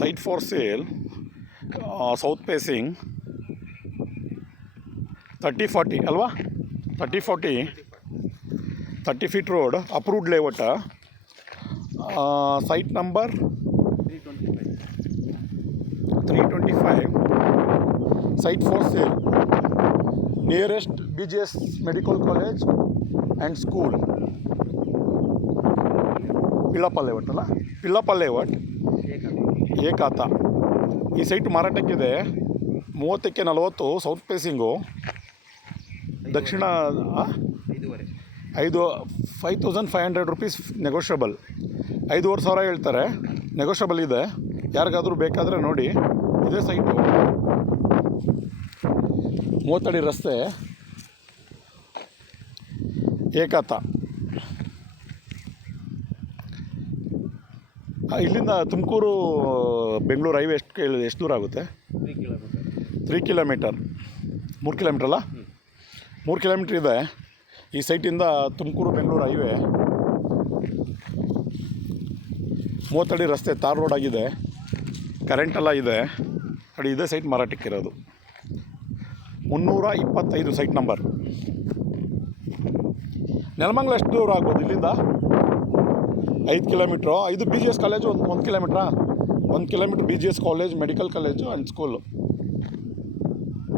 Site for sale, south facing, 30-40 ಅಲ್ವಾ, 30 feet road, approved layout, site number 325, site for sale, nearest BGS medical college and school, Pillappa layout ಅಲ್ಲ, Pillappa layout, ಏಕಾತ. ಈ site ಮಾರಾಟಕ್ಕಿದೆ. 30ಕ್ಕೆ 40 south facing, ದಕ್ಷಿಣ 5,500 rupees negotiable, 5,500 ಹೇಳ್ತಾರೆ, negotiable ಇದೆ. ಯಾರಿಗಾದರೂ ಬೇಕಾದರೆ ನೋಡಿ. ಇದೇ ಸೈಟು, 30 ಅಡಿ ರಸ್ತೆ, ಏಕಾತ. ಇಲ್ಲಿಂದ ತುಮಕೂರು ಬೆಂಗಳೂರು ಹೈವೇ ಎಷ್ಟು ದೂರ ಆಗುತ್ತೆ? 3 ಕಿಲೋಮೀಟರ್. 3 ಕಿಲೋಮೀಟ್ರ್ ಅಲ್ಲ, 3 ಕಿಲೋಮೀಟ್ರ್ ಇದೆ ಈ ಸೈಟಿಂದ ತುಮಕೂರು ಬೆಂಗಳೂರು ಹೈವೇ. 30 ಅಡಿ ರಸ್ತೆ, ತಾರ್ ರೋಡ್ ಆಗಿದೆ, ಕರೆಂಟೆಲ್ಲ ಇದೆ ನೋಡಿ. ಇದೇ ಸೈಟ್ ಮಾರಾಟಕ್ಕಿರೋದು. 325 ಸೈಟ್ ನಂಬರ್. ನೆಲಮಂಗಲ ಎಷ್ಟು ದೂರ ಆಗ್ಬೋದು ಇಲ್ಲಿಂದ? 5 ಕಿಲೋಮೀಟ್ರು. ಇದು BGS ಕಾಲೇಜು 1 ಕಿಲೋಮೀಟ್ರಾ? 1 kilometre BGS college, medical college and school.